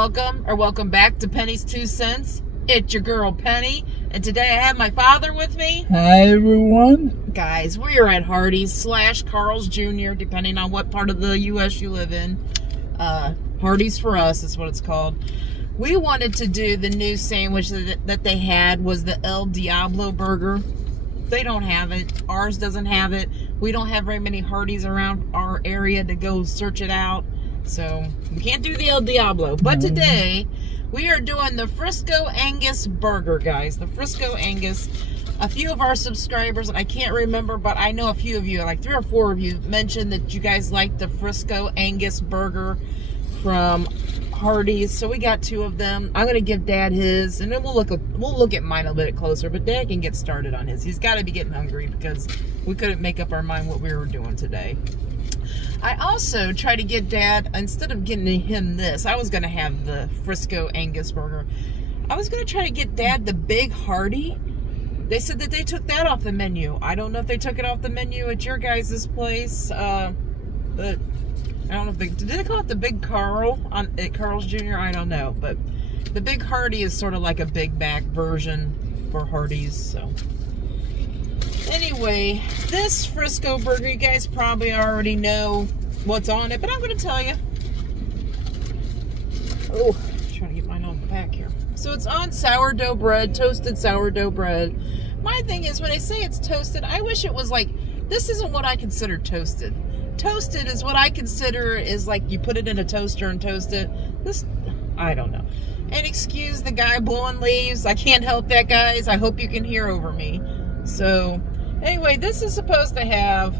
welcome back to Penny's 2 Cents. It's your girl Penny, and today I have my father with me. Hi everyone. Guys, we are at Hardee's / Carl's Jr., depending on what part of the U.S. you live in. Hardee's for us is what it's called. We wanted to do the new sandwich that they had was the El Diablo burger. They don't have it. Ours doesn't have it. We don't have very many Hardee's around our area to go search it out. So we can't do the El Diablo. But today we are doing the Frisco Angus burger, guys. The Frisco Angus. A few of our subscribers, and I can't remember, but I know a few of you, like 3 or 4 of you, mentioned that you guys like the Frisco Angus burger from Hardee's. So we got 2 of them. I'm gonna give Dad his, and then we'll look at mine a bit closer. But Dad can get started on his. He's got to be getting hungry because we couldn't make up our mind what we were doing today. I also tried to get Dad, instead of getting him this, I was gonna have the Frisco Angus burger. I was gonna try to get Dad the big Hardee. They said that they took that off the menu. I don't know if they took it off the menu at your guys' place, but I don't know if did they call it the Big Carl at Carl's Jr.? I don't know, but the Big Hardee is sort of like a Big Mac version for Hardee's. So anyway, this Frisco burger, you guys probably already know what's on it, but I'm going to tell you. Oh, I'm trying to get mine on the back here. So it's on sourdough bread, toasted sourdough bread. My thing is, when I say it's toasted, I wish it was like, this isn't what I consider toasted. Toasted is what I consider is like you put it in a toaster and toast it. This, I don't know. And excuse the guy blowing leaves. I can't help that, guys. I hope you can hear over me. So, anyway, this is supposed to have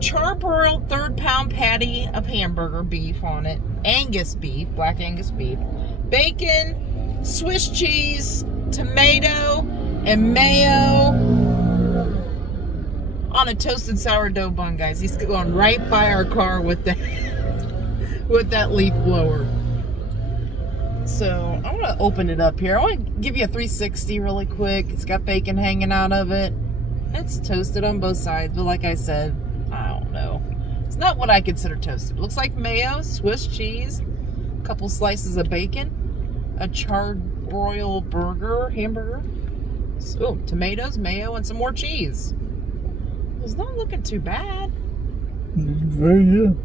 char-broiled 3rd pound patty of hamburger beef on it. Angus beef, black Angus beef. Bacon, Swiss cheese, tomato, and mayo. On a toasted sourdough bun, guys. He's going right by our car with that with that leaf blower. So I'm gonna open it up here. I want to give you a 360 really quick. It's got bacon hanging out of it. It's toasted on both sides, but like I said, I don't know. It's not what I consider toasted. It looks like mayo, Swiss cheese, a couple slices of bacon, a charred broil burger, hamburger. So, tomatoes, mayo, and some more cheese. It's not looking too bad. It's very good.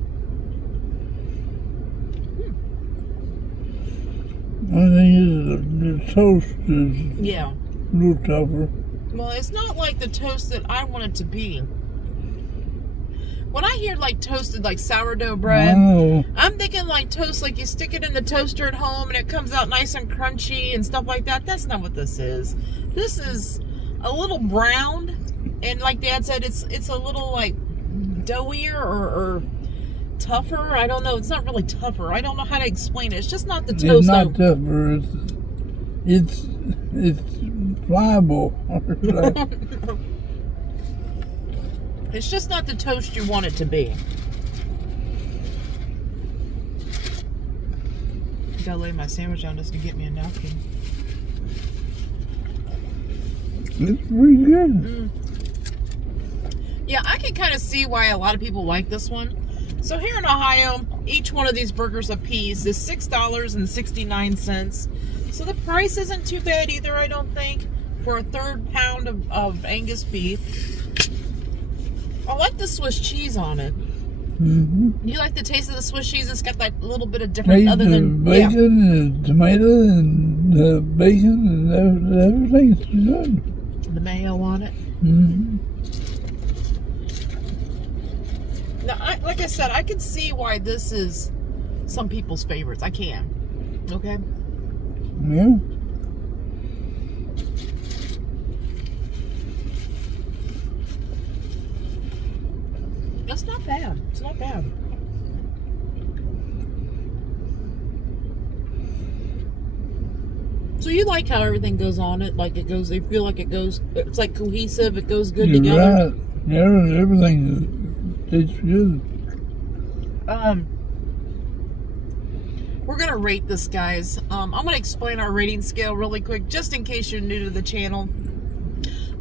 I think the toast is a little tougher. Well, it's not like the toast that I want it to be. When I hear like toasted, like sourdough bread, I'm thinking like toast, like you stick it in the toaster at home and it comes out nice and crunchy and stuff like that. That's not what this is. This is a little browned. And like Dad said, it's a little like doughier or tougher. I don't know. It's not really tougher. I don't know how to explain it. It's just not the toast. It's not tougher. It's pliable. It's just not the toast you want it to be. Gotta lay my sandwich down just to get me a napkin. It's pretty good. Yeah, I can kind of see why a lot of people like this one. So here in Ohio, each one of these burgers a piece is $6.69. So the price isn't too bad either, I don't think, for a 3rd pound of Angus beef. I like the Swiss cheese on it. You like the taste of the Swiss cheese? It's got that little bit of different, other than bacon and tomato and bacon and everything's good. The mayo on it. Now, like I said, I can see why this is some people's favorites. I can. Okay? Yeah. It's not bad. It's not bad. So you like how everything goes on it? Like it goes, they feel like it goes, it's like cohesive, it goes good together? Right. Yeah, everything tastes good. We're going to rate this, guys. I'm going to explain our rating scale really quick, just in case you're new to the channel.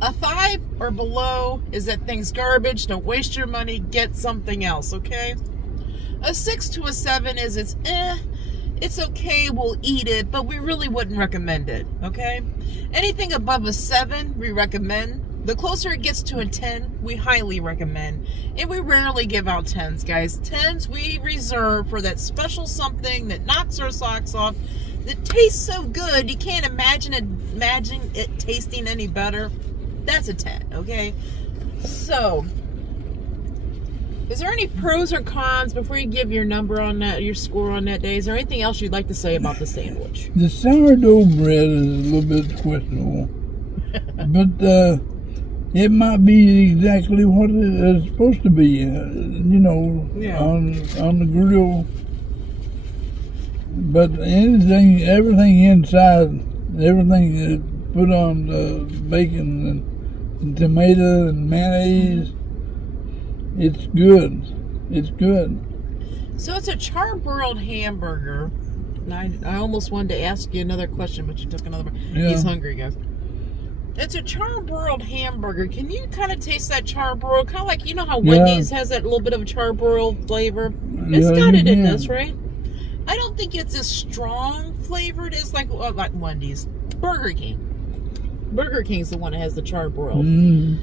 A 5 or below is that thing's garbage. Don't waste your money. Get something else, okay? A 6 to a 7 is it's eh. It's okay, we'll eat it, but we really wouldn't recommend it, okay? Anything above a 7, we recommend. The closer it gets to a 10, we highly recommend. And we rarely give out 10s, guys. 10s we reserve for that special something that knocks our socks off, that tastes so good, you can't imagine it tasting any better. That's a 10, okay? So, is there any pros or cons before you give your number on that, your score on that day? Is there anything else you'd like to say about the sandwich? The sourdough bread is a little bit questionable, but it might be exactly what it's supposed to be. You know, Yeah. on the grill. But everything inside, everything that put on the bacon and tomato and mayonnaise. It's good. It's good. So it's a charbroiled hamburger. And I almost wanted to ask you another question, but you took another one. Yeah. He's hungry, guys. It's a charbroiled hamburger. Can you kind of taste that charbroil? Kind of like, you know how Wendy's has that little bit of a charbroiled flavor? It's got it in this, right? I don't think it's as strong flavored as like Wendy's. Burger King. Burger King's the one that has the charbroil. Mm.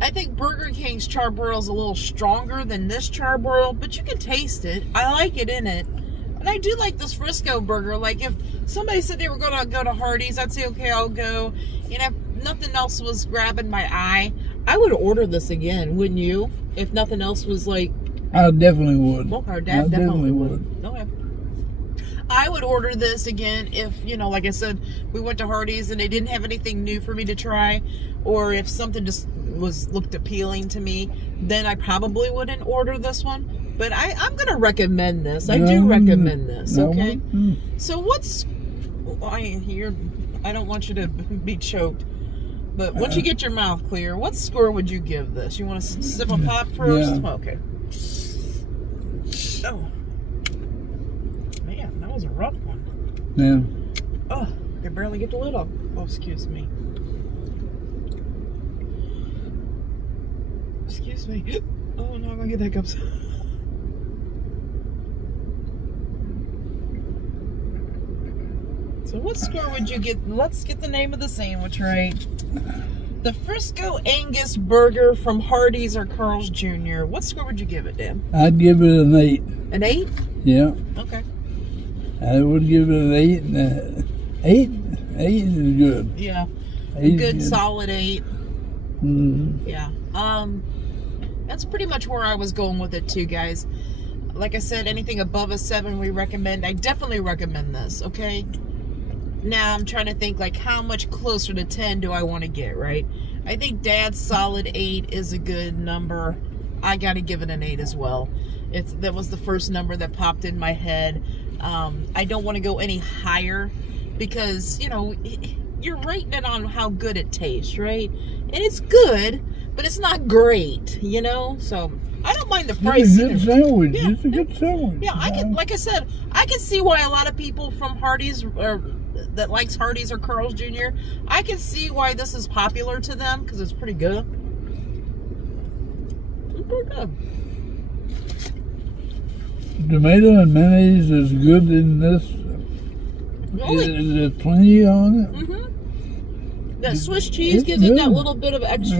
I think Burger King's charbroil is a little stronger than this charbroil, but you can taste it. I like it in it. And I do like this Frisco burger. Like, if somebody said they were going to go to Hardee's, I'd say, okay, I'll go. And if nothing else was grabbing my eye, I would order this again, wouldn't you? If nothing else was like... I definitely would. Well, our I dad definitely would. would. Okay. I would order this again if, you know, like I said, we went to Hardee's and they didn't have anything new for me to try, or if something just looked appealing to me, then I probably wouldn't order this one. But I'm going to recommend this. I do recommend this, okay? So I don't want you to be choked, but once you get your mouth clear, what score would you give this? You want to sip a pop first? Yeah. Okay. Oh. Man, that was a rough one. Yeah. Oh, I could barely get the lid off. Oh, excuse me. Excuse me. Oh, no, I'm going to get hiccups. So what score would you get? Let's get the name of the sandwich right. The Frisco Angus burger from Hardee's or Carl's Jr. What score would you give it, Dan? I'd give it an 8. An 8? Yeah. Okay. I would give it an 8. And 8 is good. Yeah. 8 Good solid 8. Mm. Yeah. That's pretty much where I was going with it too, guys. Like I said, anything above a 7 we recommend. I definitely recommend this, okay? Now I'm trying to think, like, how much closer to 10 do I want to get, right? I think Dad's solid 8 is a good number. I got to give it an 8 as well. That was the first number that popped in my head. I don't want to go any higher because, you know, you're rating it on how good it tastes, right? And it's good, but it's not great, you know? So I don't mind the price. It's a good sandwich. Yeah. It's a good sandwich. Yeah, I can, like I said, I can see why a lot of people from Hardee's or that likes Hardee's or Carl's Jr. I can see why this is popular to them because it's pretty good. It's pretty good. Tomato and mayonnaise is good in this. There's plenty on it. Mm-hmm. That Swiss cheese gives it that little bit of extra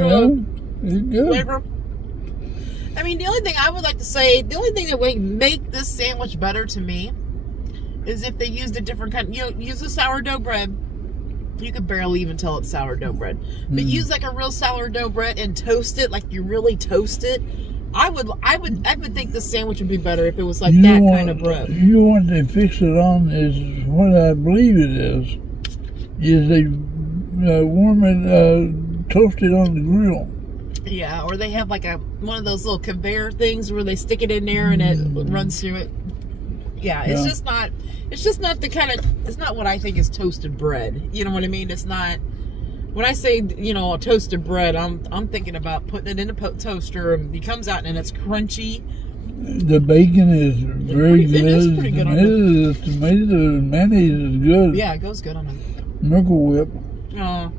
flavor. I mean, the only thing I would like to say, the only thing that would make this sandwich better to me is if they used a different kind. You know, use the sourdough bread. You could barely even tell it's sourdough bread. But use like a real sourdough bread and toast it, like you really toast it. I would think the sandwich would be better if it was like kind of bread. You want to fix it on is what I believe it is they warm it, toast it on the grill. Yeah, or they have like one of those little conveyor things where they stick it in there and it runs through it. Yeah, it's just not the kind of, it's not what I think is toasted bread. You know what I mean? It's not, when I say, you know, a toasted bread, I'm thinking about putting it in a toaster and it comes out and it's crunchy. The bacon is very good. It is pretty good on it. The tomato and mayonnaise is good. Yeah, it goes good on it. Miracle Whip. Well,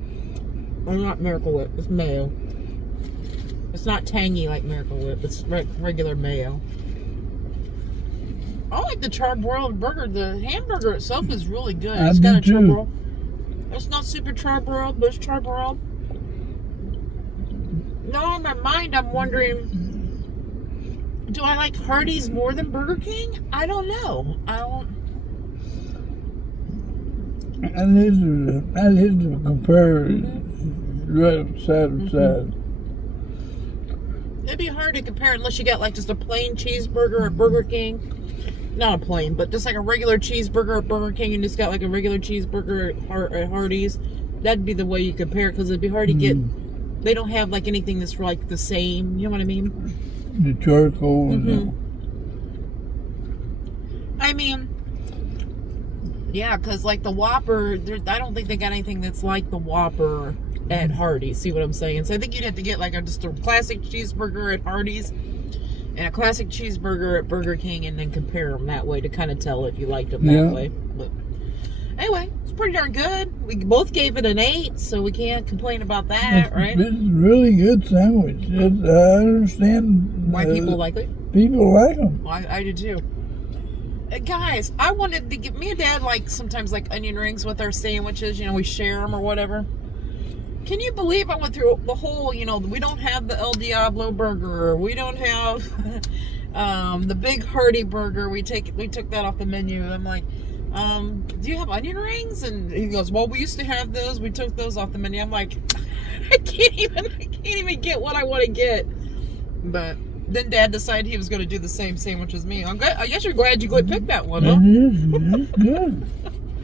not Miracle Whip, it's mayo. It's not tangy like Miracle Whip, it's regular mayo. I like the charbroiled burger. The hamburger itself is really good. I It's got a do too. charbroil. It's not super charbroiled, but it's charbroiled. No, in my mind, I'm wondering, do I like Hardee's more than Burger King? I don't know. I don't. I need to compare right side to side. It'd be hard to compare unless you got like just a plain cheeseburger at Burger King. Not a plain, but just like a regular cheeseburger at Burger King and just got like a regular cheeseburger at Hardee's. That'd be the way you compare it, because it'd be hard to get. They don't have like anything that's like the same. You know what I mean? The charcoal. I mean, yeah, because like the Whopper, I don't think they got anything that's like the Whopper at Hardee's. See what I'm saying? So I think you'd have to get like just a classic cheeseburger at Hardee's and a classic cheeseburger at Burger King, and then compare them that way to kind of tell if you liked them that way. But anyway, it's pretty darn good. We both gave it an 8, so we can't complain about that, right? It's a really good sandwich. I understand why people like it. People like them. Well, I do too. Guys, I wanted to get, me and Dad like sometimes like onion rings with our sandwiches. You know, we share them or whatever. Can you believe I went through the whole, you know, we don't have the El Diablo burger. We don't have the big Hardee burger. We took that off the menu. I'm like, do you have onion rings? And he goes, well, we used to have those. We took those off the menu. I'm like, I can't even get what I want to get. But then Dad decided he was going to do the same sandwich as me. I'm glad, I guess you're glad you picked that one, huh? It's good.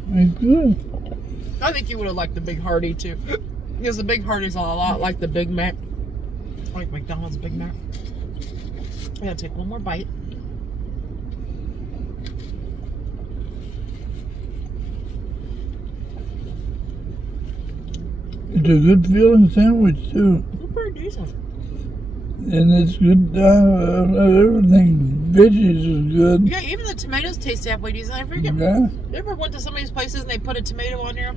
It's good. I think you would have liked the big Hardee too. Because the big Hardee's a lot like the Big Mac. Like McDonald's Big Mac. I gotta take one more bite. It's a good feeling sandwich too. It's pretty decent. And it's good, everything. Veggies is good. Yeah, even the tomatoes taste halfway decent. I forget. Yeah. You ever went to some of these places and they put a tomato on there?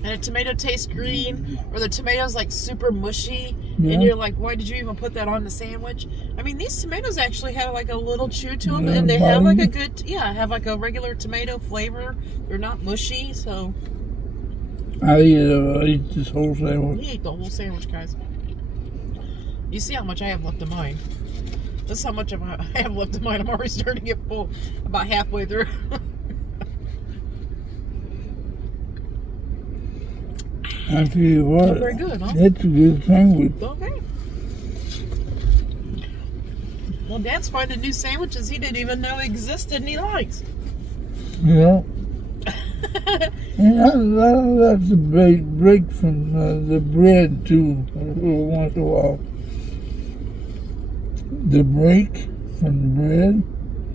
And the tomato tastes green, or the tomato's like super mushy, and you're like, why did you even put that on the sandwich? I mean, these tomatoes actually have like a little chew to them, and they have like a good, have like a regular tomato flavor. They're not mushy, so. I eat this whole sandwich. You ate the whole sandwich, guys. You see how much I have left of mine. This is how much I have left of mine. I'm already starting to get full about halfway through. I tell you what, very good, huh? It's a good sandwich. Okay. Well, Dad's finding new sandwiches he didn't even know existed and he likes. Yeah. And that's a break from the bread too, once in a while. The break from the bread.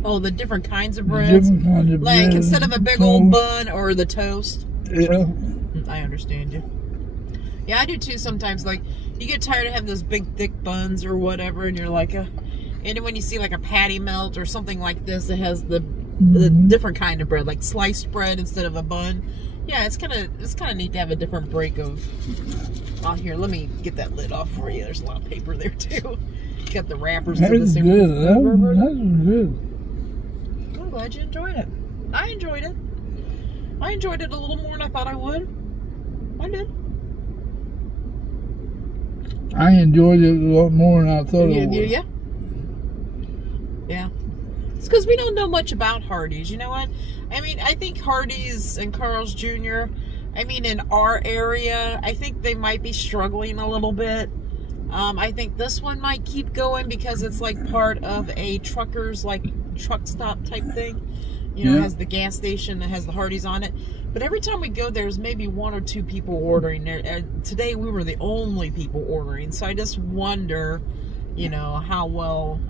Oh, the different kinds of breads? Different kinds of like bread, instead of a big old bun or the toast? Yeah. I understand you. Yeah, I do too sometimes. Like, you get tired of having those big, thick buns or whatever, and you're like, and then when you see like a patty melt or something like this that has the different kind of bread, like sliced bread instead of a bun. Yeah, it's kind of neat to have a different break of. Oh, here, let me get that lid off for you. There's a lot of paper there too. Got the wrappers to That's the good. That was good. I'm glad you enjoyed it. I enjoyed it. I enjoyed it a little more than I thought I would. I did. I enjoyed it a lot more than I thought I would. Yeah. Yeah. It's because we don't know much about Hardee's. You know what? I mean, I think Hardee's and Carl's Jr., I mean, in our area, I think they might be struggling a little bit. I think this one might keep going because it's like part of a trucker's like truck stop type thing. You know, it has the gas station that has the Hardee's on it. But every time we go, there's maybe 1 or 2 people ordering there. Today we were the only people ordering. So I just wonder, you know, how well.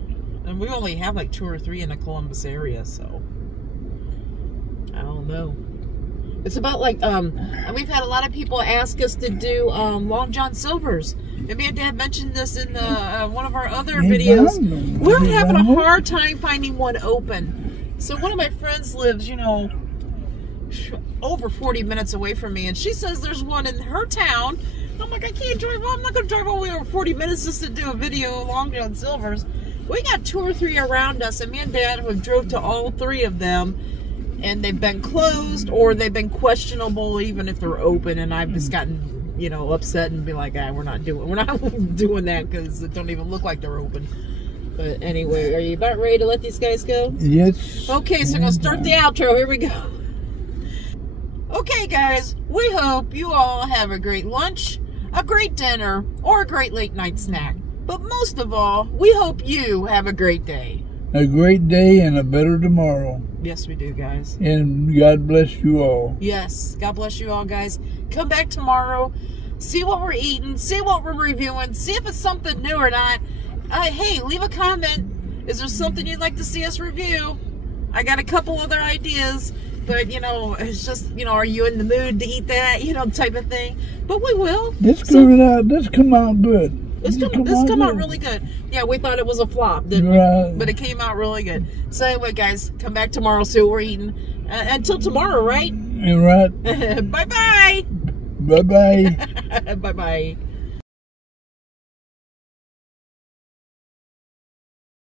And we only have like 2 or 3 in the Columbus area, so I don't know. It's about like, and we've had a lot of people ask us to do Long John Silver's. And me and Dad mentioned this in one of our other videos. We're having a hard time finding one open. So one of my friends lives, you know, over 40 minutes away from me, and she says there's one in her town. I'm like, I can't drive. I'm not going to drive all the way over 40 minutes just to do a video of Long John Silver's. We got 2 or 3 around us, and me and Dad have drove to all 3 of them, and they've been closed or they've been questionable, even if they're open. And I've just gotten, you know, upset and be like, we're not doing that because it don't even look like they're open. But anyway, are you about ready to let these guys go? Yes. Okay, so I'm gonna start the outro. Here we go. Okay, guys, we hope you all have a great lunch, a great dinner, or a great late night snack. But most of all, we hope you have a great day. A great day and a better tomorrow. Yes, we do, guys. And God bless you all. Yes, God bless you all, guys. Come back tomorrow, see what we're eating, see what we're reviewing, see if it's something new or not. Hey, leave a comment. Is there something you'd like to see us review? I got a couple other ideas. But, you know, it's just, you know, are you in the mood to eat that, you know, type of thing. But we will. This come out good. This come out really good. Yeah, we thought it was a flop, didn't we? But it came out really good. So anyway, guys, come back tomorrow, see what we're eating. Until tomorrow, right? Right. Bye-bye. Bye-bye. Bye-bye.